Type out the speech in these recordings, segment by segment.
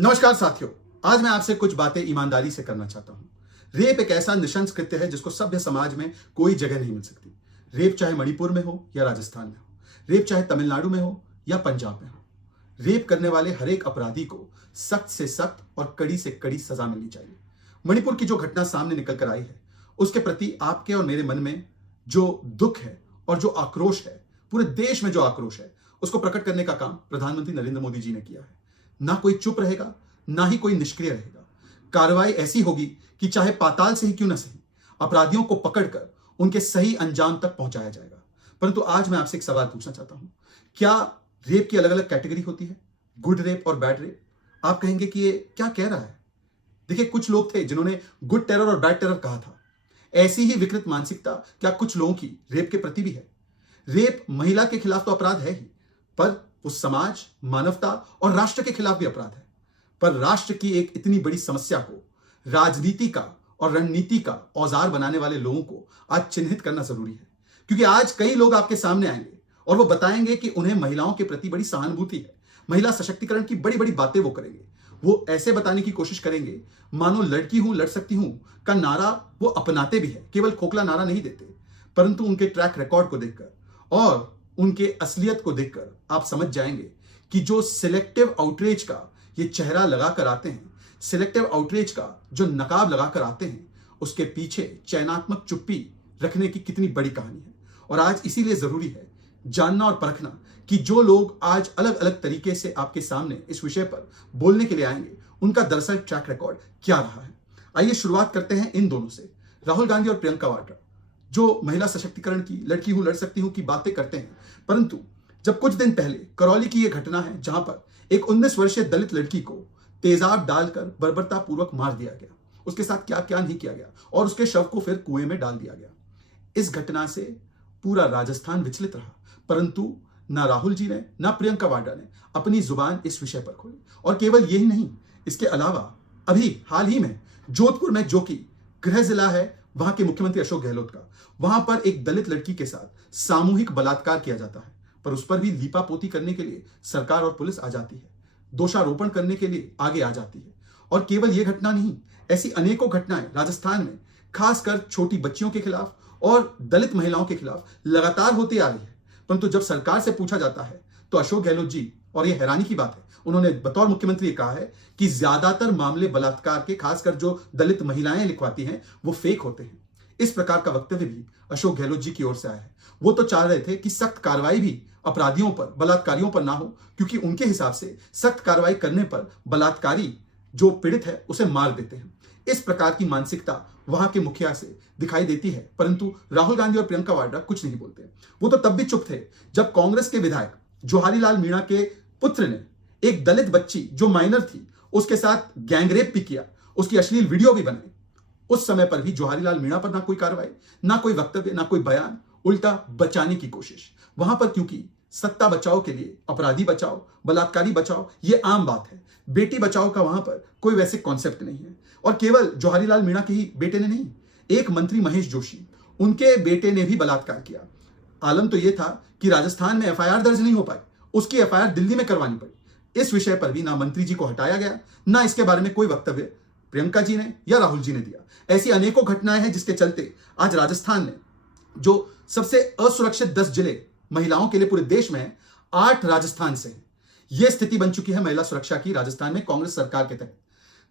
नमस्कार साथियों, आज मैं आपसे कुछ बातें ईमानदारी से करना चाहता हूं। रेप एक ऐसा नृशंस कृत्य है जिसको सभ्य समाज में कोई जगह नहीं मिल सकती। रेप चाहे मणिपुर में हो या राजस्थान में हो, रेप चाहे तमिलनाडु में हो या पंजाब में हो, रेप करने वाले हर एक अपराधी को सख्त से सख्त और कड़ी से कड़ी सजा मिलनी चाहिए। मणिपुर की जो घटना सामने निकल कर आई है, उसके प्रति आपके और मेरे मन में जो दुख है और जो आक्रोश है, पूरे देश में जो आक्रोश है, उसको प्रकट करने का काम प्रधानमंत्री नरेंद्र मोदी जी ने किया है। ना कोई चुप रहेगा, ना ही कोई निष्क्रिय रहेगा। कार्रवाई ऐसी होगी कि चाहे पाताल से ही क्यों न सही, अपराधियों को पकड़कर उनके सही अंजाम तक पहुंचाया जाएगा। परंतु आज मैं आपसे एक सवाल पूछना चाहता हूं, क्या रेप की अलग अलग कैटेगरी होती है, गुड रेप और बैड रेप? आप कहेंगे कि ये क्या कह रहा है? देखिए, कुछ लोग थे जिन्होंने गुड टेरर और बैड टेरर कहा था। ऐसी ही विकृत मानसिकता क्या कुछ लोगों की रेप के प्रति भी है? रेप महिला के खिलाफ तो अपराध है ही, पर उस समाज, मानवता और राष्ट्र के खिलाफ भी अपराध है। पर राष्ट्र की एक इतनी बड़ी समस्या को राजनीति का और रणनीति का औजार बनाने वाले लोगों को आज चिन्हित करना जरूरी है, क्योंकि आज कई लोग आपके सामने आएंगे और वो बताएंगे कि उन्हें महिलाओं के प्रति बड़ी सहानुभूति है। महिला सशक्तिकरण की बड़ी बड़ी बातें वो करेंगे। वो ऐसे बताने की कोशिश करेंगे मानो लड़की हूं, लड़ सकती हूं का नारा वो अपनाते भी है, केवल खोखला नारा नहीं देते। परंतु उनके ट्रैक रिकॉर्ड को देखकर और उनके असलियत को देखकर आप समझ जाएंगे कि जो सिलेक्टिव आउटरीच का ये चेहरा लगाकर आते हैं, सिलेक्टिव आउटरीच का जो नकाब लगाकर आते हैं, उसके पीछे चयनात्मक चुप्पी रखने की कितनी बड़ी कहानी है। और आज इसीलिए जरूरी है जानना और परखना कि जो लोग आज अलग अलग तरीके से आपके सामने इस विषय पर बोलने के लिए आएंगे, उनका दरअसल ट्रैक रिकॉर्ड क्या रहा है। आइए शुरुआत करते हैं इन दोनों से, राहुल गांधी और प्रियंका वाड्रा, जो महिला सशक्तिकरण की, लड़की हूं, लड़ सकती हूं की बातें करते हैं। परंतु जब कुछ दिन पहले करौली की यह घटना है, जहां पर एक 19 वर्षीय दलित लड़की को तेजाब डालकर बर्बरतापूर्वक मार दिया गया, उसके साथ क्या क्या नहीं किया गया और उसके शव को फिर कुएं में डाल दिया गया। इस घटना से पूरा राजस्थान विचलित रहा, परंतु ना राहुल जी ने ना प्रियंका वाड्रा ने अपनी जुबान इस विषय पर खोली। और केवल यही नहीं, इसके अलावा अभी हाल ही में जोधपुर में, जो कि गृह जिला है वहां के मुख्यमंत्री अशोक गहलोत का, वहां पर एक दलित लड़की के साथ सामूहिक बलात्कार किया जाता है, पर उस पर भी लीपापोती करने के लिए सरकार और पुलिस आ जाती है, दोषारोपण करने के लिए आगे आ जाती है। और केवल यह घटना नहीं, ऐसी अनेकों घटनाएं राजस्थान में खासकर छोटी बच्चियों के खिलाफ और दलित महिलाओं के खिलाफ लगातार होती आ रही है। परंतु जब सरकार से पूछा जाता है तो अशोक गहलोत जी, और यह हैरानी की बात है, उन्होंने बतौर मुख्यमंत्री कहा है कि ज्यादातर मामले बलात्कार के, खासकर जो दलित महिलाएं लिखवाती हैं, वो फेक होते हैं। इस प्रकार का वक्तव्य भी अशोक गहलोत जी की ओर से आया है। वो तो चाह रहे थे कि सख्त कार्रवाई भी अपराधियों पर, बलात्कारियों पर ना हो, क्योंकि उनके हिसाब से सख्त कार्रवाई करने पर बलात्कारी जो पीड़ित है उसे मार देते हैं। इस प्रकार की मानसिकता वहां के मुखिया से दिखाई देती है, परंतु राहुल गांधी और प्रियंका वाड्रा कुछ नहीं बोलते। वो तो तब भी चुप थे जब कांग्रेस के विधायक जोहारीलाल मीणा के पुत्र ने एक दलित बच्ची जो माइनर थी, उसके साथ गैंगरेप भी किया, उसकी अश्लील वीडियो भी बनाई। उस समय पर भी जोहारीलाल मीणा पर ना कोई कार्रवाई, ना कोई वक्तव्य, ना कोई बयान, उल्टा बचाने की कोशिश। वहां पर क्योंकि सत्ता बचाओ के लिए अपराधी बचाओ, बलात्कारी बचाओ, यह आम बात है। बेटी बचाओ का वहां पर कोई वैसे कॉन्सेप्ट नहीं है। और केवल जोहारीलाल मीणा के ही बेटे ने नहीं, एक मंत्री महेश जोशी, उनके बेटे ने भी बलात्कार किया। आलम तो यह था कि राजस्थान में एफआईआर दर्ज नहीं हो पाई, उसकी एफआईआर दिल्ली में करवानी पड़ी। इस विषय पर भी ना मंत्री जी को हटाया गया, ना इसके बारे में कोई वक्तव्य प्रियंका जी ने या राहुल जी ने दिया। ऐसी अनेकों घटनाएं हैं जिसके चलते आज राजस्थान में, जो सबसे असुरक्षित 10 जिले महिलाओं के लिए पूरे देश में है, 8 राजस्थान से है। यह स्थिति बन चुकी है महिला सुरक्षा की राजस्थान में कांग्रेस सरकार के तहत।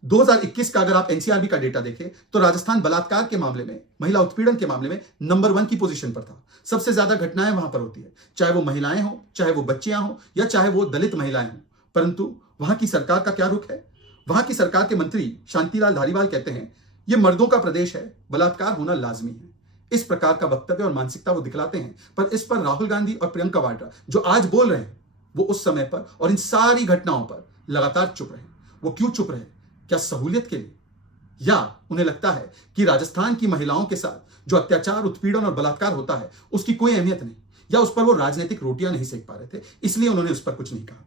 2021 का अगर आप एनसीआरबी का डेटा देखें तो राजस्थान बलात्कार के मामले में, महिला उत्पीड़न के मामले में नंबर 1 की पोजीशन पर था। सबसे ज्यादा घटनाएं वहां पर होती है, चाहे वो महिलाएं हो, चाहे वो बच्चियां हो, या चाहे वो दलित महिलाएं हो। परंतु वहां की सरकार का क्या रुख है? वहां की सरकार के मंत्री शांतिलाल धारीवाल कहते हैं यह मर्दों का प्रदेश है, बलात्कार होना लाजमी है। इस प्रकार का वक्तव्य और मानसिकता वो दिखलाते हैं, पर इस पर राहुल गांधी और प्रियंका वाड्रा जो आज बोल रहे हैं, वो उस समय पर और इन सारी घटनाओं पर लगातार चुप रहे। वो क्यों चुप रहे? क्या सहूलियत के लिए, या उन्हें लगता है कि राजस्थान की महिलाओं के साथ जो अत्याचार, उत्पीड़न और बलात्कार होता है उसकी कोई अहमियत नहीं, या उस पर वो राजनीतिक रोटियां नहीं सेक पा रहे थे, इसलिए उन्होंने उस पर कुछ नहीं कहा।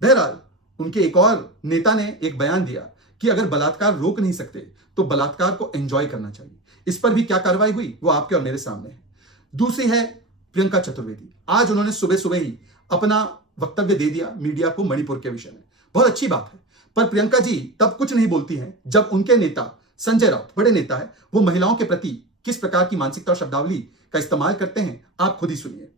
बहरहाल उनके एक और नेता ने एक बयान दिया कि अगर बलात्कार रोक नहीं सकते तो बलात्कार को एंजॉय करना चाहिए। इस पर भी क्या कार्रवाई हुई वो आपके और मेरे सामने है। दूसरी है प्रियंका चतुर्वेदी। आज उन्होंने सुबह सुबह ही अपना वक्तव्य दे दिया मीडिया को मणिपुर के विषय में। बहुत अच्छी बात है, पर प्रियंका जी तब कुछ नहीं बोलती हैं जब उनके नेता संजय राउत, बड़े नेता है, वो महिलाओं के प्रति किस प्रकार की मानसिकता और शब्दावली का इस्तेमाल करते हैं, आप खुद ही सुनिए।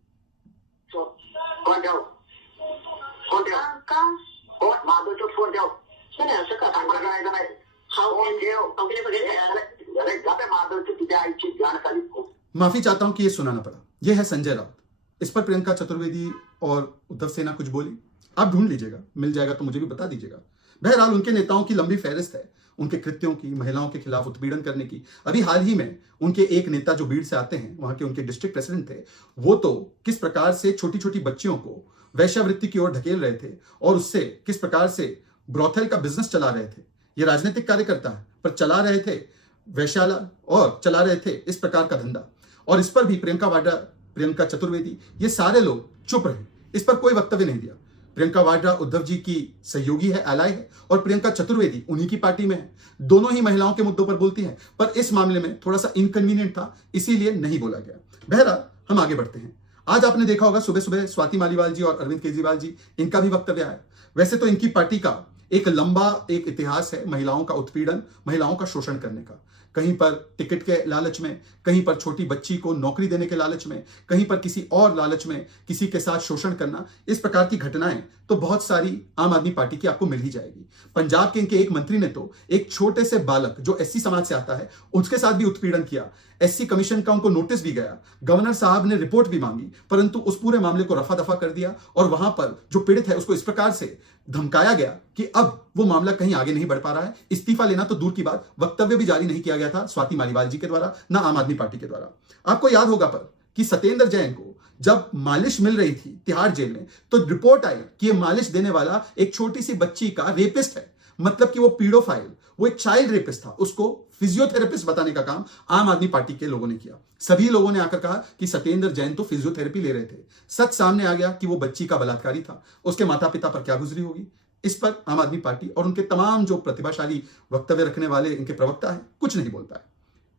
माफी चाहता हूं कि ये सुनाना पड़ा। यह है संजय राउत। इस पर प्रियंका चतुर्वेदी और उद्धव सेना कुछ बोली, आप ढूंढ लीजिएगा, मिल जाएगा तो मुझे भी बता दीजिएगा। बहरहाल उनके नेताओं की लंबी फहरिस्त है, उनके कृत्यों की, महिलाओं के खिलाफ उत्पीड़न करने की। अभी हाल ही में उनके एक नेता जो बीड़ से आते हैं, वहां के उनके डिस्ट्रिक्ट प्रेसिडेंट थे, वो तो किस प्रकार से छोटी छोटी बच्चियों को वैश्यावृत्ति की ओर ढकेल रहे थे और उससे किस प्रकार से ब्रोथेल का बिजनेस चला रहे थे। ये राजनीतिक कार्यकर्ता है, पर चला रहे थे वैश्याला और चला रहे थे इस प्रकार का धंधा। और इस पर भी प्रियंका वाड्रा, प्रियंका चतुर्वेदी, ये सारे लोग चुप रहे, इस पर कोई वक्तव्य नहीं दिया। प्रियंका वाड्रा उद्धव जी की सहयोगी है, एलाय है, और प्रियंका चतुर्वेदी उन्हीं की पार्टी में है। दोनों ही महिलाओं के मुद्दों पर बोलती हैं, पर इस मामले में थोड़ा सा इनकन्वीनियंट था, इसीलिए नहीं बोला गया। बहरहाल हम आगे बढ़ते हैं। आज आपने देखा होगा सुबह सुबह स्वाति मालीवाल जी और अरविंद केजरीवाल जी, इनका भी वक्तव्य आया। वैसे तो इनकी पार्टी का एक लंबा एक इतिहास है महिलाओं का उत्पीड़न, महिलाओं का शोषण करने का। कहीं पर टिकट के लालच में, कहीं पर छोटी बच्ची को नौकरी देने के लालच में, कहीं पर किसी और लालच में किसी के साथ शोषण करना, इस प्रकार की घटनाएं तो बहुत सारी आम आदमी पार्टी की आपको मिल ही जाएगी। पंजाब के इनके एक मंत्री ने तो एक छोटे से बालक जो एससी समाज से आता है, उसके साथ भी उत्पीड़न किया। एससी कमीशन का उनको नोटिस भी गया, गवर्नर साहब ने रिपोर्ट भी मांगी, परंतु उस पूरे मामले को रफा दफा कर दिया और वहां पर जो पीड़ित है उसको इस प्रकार से धमकाया गया कि अब वो मामला कहीं आगे नहीं बढ़ पा रहा है। इस्तीफा लेना तो दूर की बात, वक्तव्य भी जारी नहीं किया गया था स्वाति मालीवाल जी के द्वारा, ना आम आदमी पार्टी के द्वारा। आपको याद होगा पर कि सत्येंद्र जैन को जब मालिश मिल रही थी तिहाड़ जेल में, तो रिपोर्ट आई कि ये मालिश देने वाला एक छोटी सी बच्ची का रेपिस्ट है, मतलब कि वो पीडोफाइल, वो एक चाइल्ड रेपिस्ट था। उसको फिजियोथेरेपिस्ट बताने का काम आम आदमी पार्टी के लोगों ने किया। सभी लोगों ने आकर कहा कि सत्येंद्र जैन तो फिजियोथेरेपी ले रहे थे। सच सामने आ गया कि वो बच्ची का बलात्कारी था। उसके माता पिता पर क्या गुजरी होगी, इस पर आम आदमी पार्टी और उनके तमाम जो प्रतिभाशाली वक्तव्य रखने वाले इनके प्रवक्ता हैं, कुछ नहीं बोल पाए।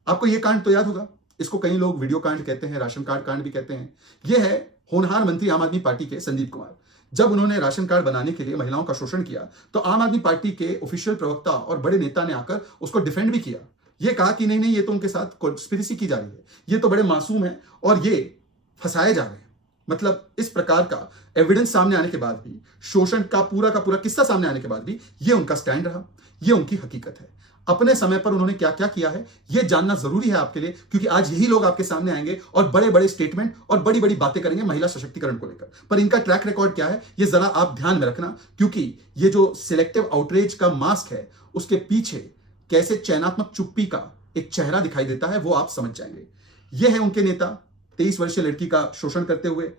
आपको यह कांड तो याद होगा, इसको कई लोग वीडियो कांड कहते हैं, राशन कार्ड कांड भी कहते हैं। यह है होनहार मंत्री आम आदमी पार्टी के संदीप कुमार। जब उन्होंने राशन कार्ड बनाने के लिए महिलाओं का शोषण किया, तो आम आदमी पार्टी के ऑफिशियल प्रवक्ता और बड़े नेता ने आकर उसको डिफेंड भी किया। ये कहा कि नहीं नहीं, ये तो उनके साथ कॉन्स्पिरेसी की जा रही है, ये तो बड़े मासूम हैं और ये फंसाए जा रहे हैं। मतलब इस प्रकार का एविडेंस सामने आने के बाद भी, शोषण का पूरा किस्सा सामने आने के बाद भी, ये उनका स्टैंड रहा, ये उनकी हकीकत है। अपने समय पर उन्होंने क्या क्या किया है यह जानना जरूरी है आपके लिए, क्योंकि आज यही लोग आपके सामने आएंगे और बड़े बड़े स्टेटमेंट और बड़ी बड़ी बातें करेंगे महिला सशक्तिकरण को लेकर। पर इनका ट्रैक रिकॉर्ड क्या है ये जरा आप ध्यान में रखना, क्योंकि ये जो सिलेक्टिव आउटरीच का मास्क है उसके पीछे कैसे चयनात्मक चुप्पी का एक चेहरा दिखाई देता है वो आप समझ जाएंगे। यह है उनके नेता 23 वर्षीय लड़की का शोषण करते हुए।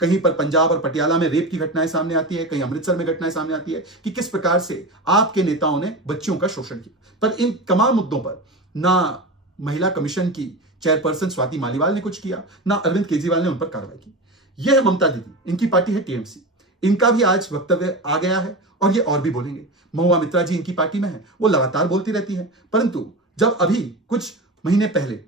कहीं पर पंजाब और पटियाला में रेप की घटनाएं सामने आती है, कहीं अमृतसर में घटनाएं सामने आती है कि किस प्रकार से आपके नेताओं ने बच्चियों का शोषण किया। पर इन तमाम मुद्दों पर ना महिला कमीशन की चेयरपर्सन स्वाति मालीवाल ने कुछ किया, ना अरविंद केजरीवाल ने उन पर कार्रवाई की। यह है ममता दीदी, इनकी पार्टी है टीएमसी। इनका भी आज वक्तव्य आ गया है और ये और भी बोलेंगे। महुआ मित्रा जी इनकी पार्टी में है, वो लगातार बोलती रहती है, परंतु जब अभी कुछ महीने पहले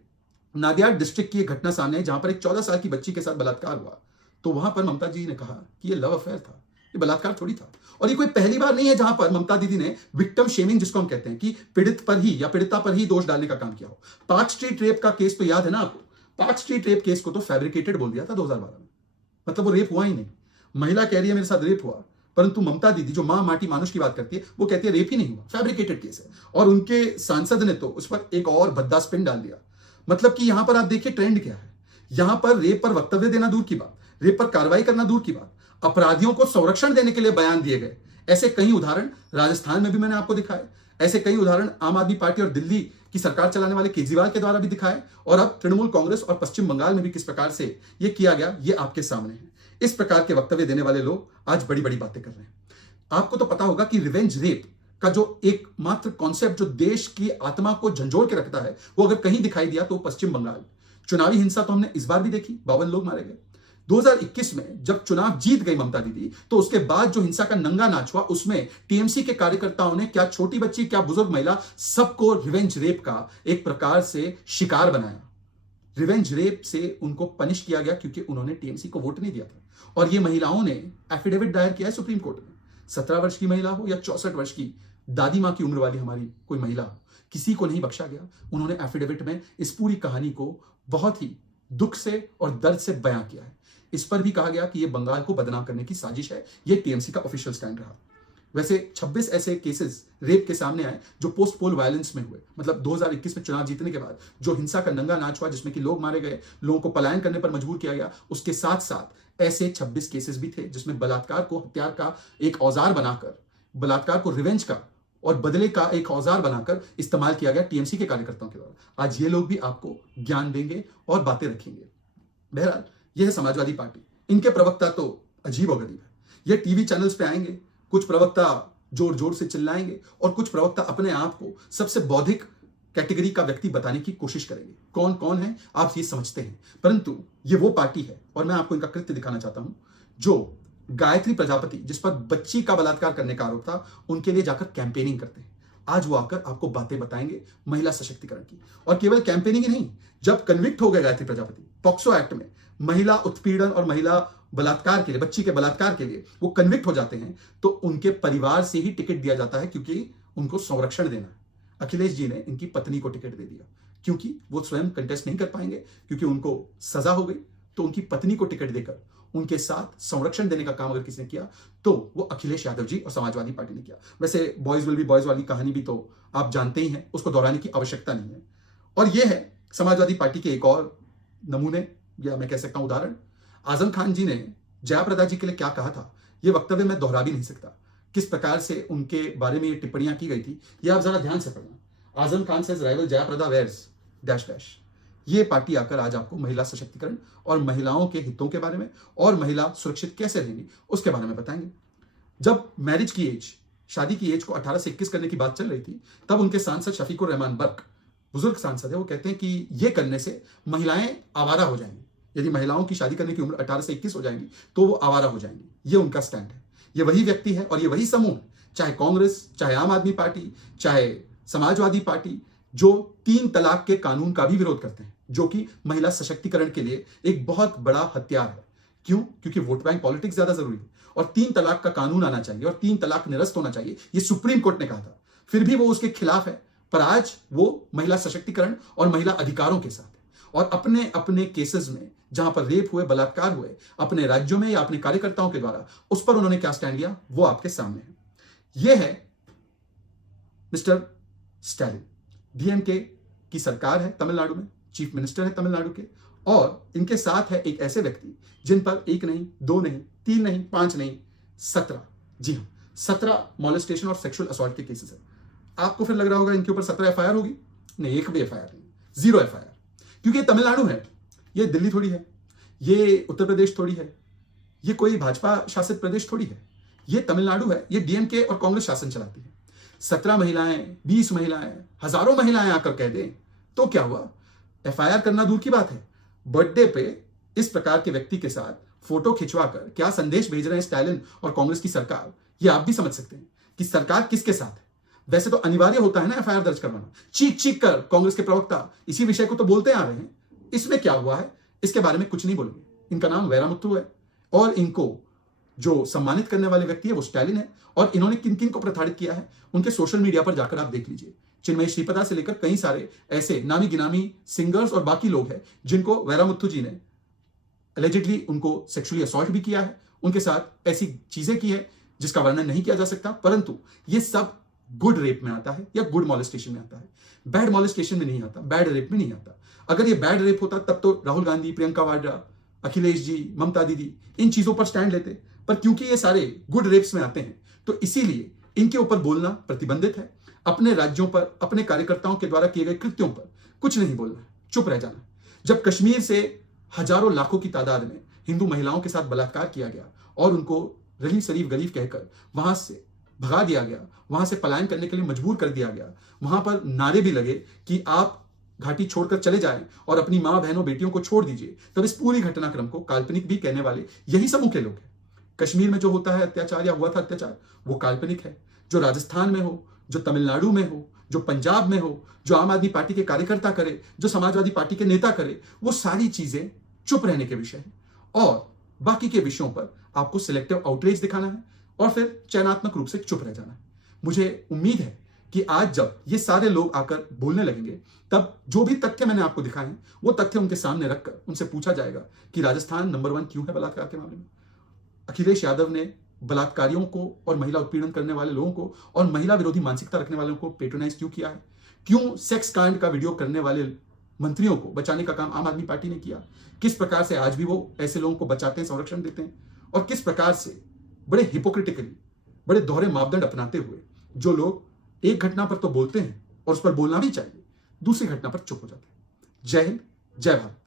नादियाड डिस्ट्रिक्ट की एक घटना सामने आई जहां पर एक 14 साल की बच्ची के साथ बलात्कार हुआ, तो वहां पर ममता जी ने कहा कि ये लव अफेयर था, ये बलात्कार थोड़ी था। और ये कोई पहली बार नहीं है जहां पर ममता दीदी ने विक्टिम शेमिंग, जिसको हम कहते हैं कि पीड़ित पर ही या पीड़िता पर ही दोष डालने का काम किया हो। पार्क स्ट्रीट रेप का केस तो याद है ना आपको, पार्क स्ट्रीट रेप केस को तो फैब्रिकेटेड बोल दिया था 2012 में, मतलब वो रेप हुआ ही नहीं। महिला कह रही है मेरे साथ रेप हुआ, परंतु ममता दीदी जो मां माटी मानुष की बात करती है वो कहती है रेप ही नहीं हुआ, फैब्रिकेटेड केस है। और उनके सांसद ने तो उस पर एक और भद्दा स्पिन डाल दिया। मतलब कि यहां पर आप देखिए ट्रेंड क्या है, यहां पर रेप पर वक्तव्य देना दूर की बात, रेप पर कार्रवाई करना दूर की बात, अपराधियों को संरक्षण देने के लिए बयान दिए गए। ऐसे कई उदाहरण राजस्थान में भी मैंने आपको दिखाए, ऐसे कई उदाहरण आम आदमी पार्टी और दिल्ली की सरकार चलाने वाले केजरीवाल के द्वारा भी दिखाए, और अब तृणमूल कांग्रेस और पश्चिम बंगाल में भी किस प्रकार से यह किया गया ये आपके सामने है। इस प्रकार के वक्तव्य देने वाले लोग आज बड़ी बड़ी बातें कर रहे हैं। आपको तो पता होगा कि रिवेंज रेप का जो एकमात्र कॉन्सेप्ट जो देश की आत्मा को झंझोड़ के रखता है, वो अगर कहीं दिखाई दिया तो पश्चिम बंगाल। चुनावी हिंसा तो हमने इस बार भी देखी, 52 लोग मारे गए। 2021 में जब चुनाव जीत गई ममता दीदी, तो उसके बाद जो हिंसा का नंगा नाच हुआ उसमें टीएमसी के कार्यकर्ताओं ने क्या छोटी बच्ची क्या बुजुर्ग महिला सबको रिवेंज रेप का एक प्रकार से शिकार बनाया। रिवेंज रेप से उनको पनिश किया गया क्योंकि उन्होंने टीएमसी को वोट नहीं दिया था। और ये महिलाओं ने एफिडेविट दायर किया है सुप्रीम कोर्ट में, 17 वर्ष की महिला हो या 64 वर्ष की दादी माँ की उम्र वाली हमारी कोई महिला हो, किसी को नहीं बख्शा गया। उन्होंने एफिडेविट में इस पूरी कहानी को बहुत ही दुख से और दर्द से बयां किया है। इस पर भी कहा गया कि यह बंगाल को बदनाम करने की साजिश है। यह टीएमसी का ऑफिशियल स्टैंड रहा। वैसे 26 ऐसे केसेस रेप के सामने आए जो पोस्ट पोल वायलेंस में हुए, मतलब 2021 में चुनाव जीतने के बाद जो हिंसा का नंगा नाच हुआ, जिसमें कि लोग मारे गए, लोगों को पलायन करने पर मजबूर किया गया। उसके साथ साथ ऐसे 26 केसेस भी थे जिसमें बलात्कार को हथियार का एक औजार बनाकर, बलात्कार को रिवेंज का और बदले का एक औजार बनाकर इस्तेमाल किया गया टीएमसी के कार्यकर्ताओं के द्वारा। आज ये लोग भी आपको ज्ञान देंगे और बातें रखेंगे। बहरहाल यह है समाजवादी पार्टी। इनके प्रवक्ता तो अजीब और गरीब है। ये टीवी चैनल्स पे आएंगे, कुछ प्रवक्ता जोर जोर से चिल्लाएंगे और कुछ प्रवक्ता अपने आप को सबसे बौद्धिक कैटेगरी का व्यक्ति बताने की कोशिश करेंगे। कौन कौन है आप ये समझते हैं, परंतु ये वो पार्टी है, और मैं आपको इनका कृत्य दिखाना चाहता हूं, जो गायत्री प्रजापति जिस पर बच्ची का बलात्कार करने का आरोप था, उनके लिए जाकर कैंपेनिंग करते हैं। आज वो आकर आपको बातें बताएंगे महिला सशक्तिकरण की। और केवल कैंपेनिंग ही नहीं, जब कन्विक्ट हो गए गायत्री प्रजापति पॉक्सो एक्ट में महिला उत्पीड़न और महिला बलात्कार के लिए, बच्ची के बलात्कार के लिए वो कन्विक्ट हो जाते हैं, तो उनके परिवार से ही टिकट दिया जाता है, क्योंकि उनको संरक्षण देना है। अखिलेश जी ने इनकी पत्नी को टिकट दे दिया, क्योंकि वो स्वयं कंटेस्ट नहीं कर पाएंगे, क्योंकि उनको सजा हो गई। तो उनकी पत्नी को टिकट देकर उनके साथ संरक्षण देने का काम अगर किसी ने किया तो वो अखिलेश यादव जी और समाजवादी पार्टी ने किया। वैसे बॉयज विल बी बॉयज वाली कहानी भी तो आप जानते ही हैं, उसको दोहराने की आवश्यकता नहीं है। और ये है समाजवादी पार्टी के एक और नमूने, या मैं कह सकता हूं उदाहरण। आजम खान जी ने जयाप्रदा जी के लिए क्या कहा था, यह वक्तव्य मैं दोहरा भी नहीं सकता। किस प्रकार से उनके बारे में ये टिप्पणियां की गई थी, ये आप जरा ध्यान से पढ़ना। Azam Khan says rival Jayaprada wears dash dash. ये पार्टी आकर आज आपको महिला सशक्तिकरण और महिलाओं के हितों के बारे में और महिला सुरक्षित कैसे रहेंगी उसके बारे में बताएंगे। जब मैरिज की एज, शादी की एज को 18 से 21 करने की बात चल रही थी, तब उनके सांसद शफीकुर रहमान बर्क, बुजुर्ग सांसद है, वो कहते हैं कि ये करने से महिलाएं आवारा हो जाएंगी। यदि महिलाओं की शादी करने की उम्र 18 से 21 हो जाएंगी तो वो आवारा हो जाएंगी। ये उनका स्टैंड है। ये वही व्यक्ति है और ये वही समूह है, चाहे कांग्रेस, चाहे आम आदमी पार्टी, चाहे समाजवादी पार्टी, जो 3 तलाक के कानून का भी विरोध करते हैं, जो कि महिला सशक्तिकरण के लिए एक बहुत बड़ा हथियार है। क्यों? क्योंकि वोट बैंक पॉलिटिक्स ज्यादा जरूरी है और 3 तलाक का कानून आना चाहिए और 3 तलाक निरस्त होना चाहिए, ये सुप्रीम कोर्ट ने कहा था। फिर भी वो उसके खिलाफ है, पर आज वो महिला सशक्तिकरण और महिला अधिकारों के साथ है। और अपने अपने केसेस में जहां पर रेप हुए, बलात्कार हुए, अपने राज्यों में या अपने कार्यकर्ताओं के द्वारा, उस पर उन्होंने क्या स्टैंड लिया वो आपके सामने है। यह है मिस्टर स्टैलिन। डीएमके की सरकार है तमिलनाडु में, चीफ मिनिस्टर है तमिलनाडु के, और इनके साथ है एक ऐसे व्यक्ति जिन पर 1 नहीं, 2 नहीं, 3 नहीं, 5 नहीं, 17, जी हां 17 मॉलेस्टेशन और सेक्सुअल असॉल्ट के केसेस है। आपको फिर लग रहा होगा इनके ऊपर 17 एफआईआर होगी। नहीं, एक भी एफआईआर नहीं, 0 एफआईआर, क्योंकि ये तमिलनाडु है, ये दिल्ली थोड़ी है, ये उत्तर प्रदेश थोड़ी है, ये कोई भाजपा शासित प्रदेश थोड़ी है, ये तमिलनाडु है। ये डीएमके और कांग्रेस शासन चलाती है। 17 महिलाएं, 20 महिलाएं, हजारों महिलाएं आकर कह दें तो क्या हुआ? एफआईआर करना दूर की बात है, बर्थडे पे इस प्रकार के व्यक्ति के साथ फोटो खिंचवाकर क्या संदेश भेज रहे हैं स्टालिन और कांग्रेस की सरकार, ये आप भी समझ सकते हैं कि सरकार किसके साथ है। वैसे तो अनिवार्य होता है ना एफआईआर दर्ज करवाना। चीख चीख कर कांग्रेस के प्रवक्ता इसी विषय को तो बोलते आ रहे हैं। इसमें क्या हुआ है इसके बारे में कुछ नहीं बोलेंगे। इनका नाम वैरामुत्तु है और इनको जो सम्मानित करने वाले व्यक्ति है वो स्टालिन है। और इन्होंने किन किन को प्रताड़ित किया है उनके सोशल मीडिया पर जाकर आप देख लीजिए। चिन्मय श्रीपदा से लेकर कई सारे ऐसे नामी गिनामी सिंगर्स और बाकी लोग हैं जिनको वैरामुत्तु जी ने एलिजिडली उनको सेक्सुअली असॉल्ट भी किया है, उनके साथ ऐसी चीजें की है जिसका वर्णन नहीं किया जा सकता। परंतु ये सब गुड रेप में आता है या गुड मॉलेस्टेशन में आता है, बैड मॉलेस्टेशन में नहीं आता, बैड रेप में नहीं आता। अगर ये बैड रेप होता तब तो राहुल गांधी, प्रियंका वाड्रा, अखिलेश जी, ममता दीदी इन चीजों पर स्टैंड लेते, पर क्योंकि ये सारे गुड रेप्स में आते हैं तो इसीलिए इनके ऊपर बोलना प्रतिबंधित है। अपने राज्यों पर, अपने कार्यकर्ताओं के द्वारा किए गए कृत्यों पर कुछ नहीं बोलना है, चुप रह जाना। जब कश्मीर से हजारों लाखों की तादाद में हिंदू महिलाओं के साथ बलात्कार किया गया और उनको रलीफ शरीफ गरीफ कहकर वहां से भगा दिया गया, वहां से पलायन करने के लिए मजबूर कर दिया गया, वहां पर नारे भी लगे कि आप घाटी छोड़कर चले जाएं और अपनी मां बहनों बेटियों को छोड़ दीजिए, तब इस पूरी घटनाक्रम को काल्पनिक भी कहने वाले यही समूह के लोग हैं। कश्मीर में जो होता है अत्याचार या हुआ था अत्याचार, वो काल्पनिक है। जो राजस्थान में हो, जो तमिलनाडु में हो, जो पंजाब में हो, जो आम आदमी पार्टी के कार्यकर्ता करे, जो समाजवादी पार्टी के नेता करे, वो सारी चीजें चुप रहने के विषय है। और बाकी के विषयों पर आपको सिलेक्टिव आउटरीच दिखाना है और फिर चयनात्मक रूप से चुप रह जाना है। मुझे उम्मीद है कि आज जब ये सारे लोग आकर बोलने लगेंगे, तब जो भी तथ्य मैंने आपको दिखाए हैं वो तथ्य उनके सामने रखकर उनसे पूछा जाएगा कि राजस्थान नंबर 1 क्यों है बलात्कार के मामले में। अखिलेश यादव ने बलात्कारियों को और महिला उत्पीड़न करने वाले लोगों को और महिला विरोधी मानसिकता रखने वालों को पेट्रोनाइज क्यों किया है? क्यों सेक्स कांड का वीडियो करने वाले मंत्रियों को बचाने का काम आम आदमी पार्टी ने किया? किस प्रकार से आज भी वो ऐसे लोगों को बचाते हैं, संरक्षण देते हैं, और किस प्रकार से बड़े हिपोक्रिटिकली, बड़े दोहरे मापदंड अपनाते हुए जो लोग एक घटना पर तो बोलते हैं और उस पर बोलना भी चाहिए, दूसरी घटना पर चुप हो जाते हैं। जय हिंद, जय भारत।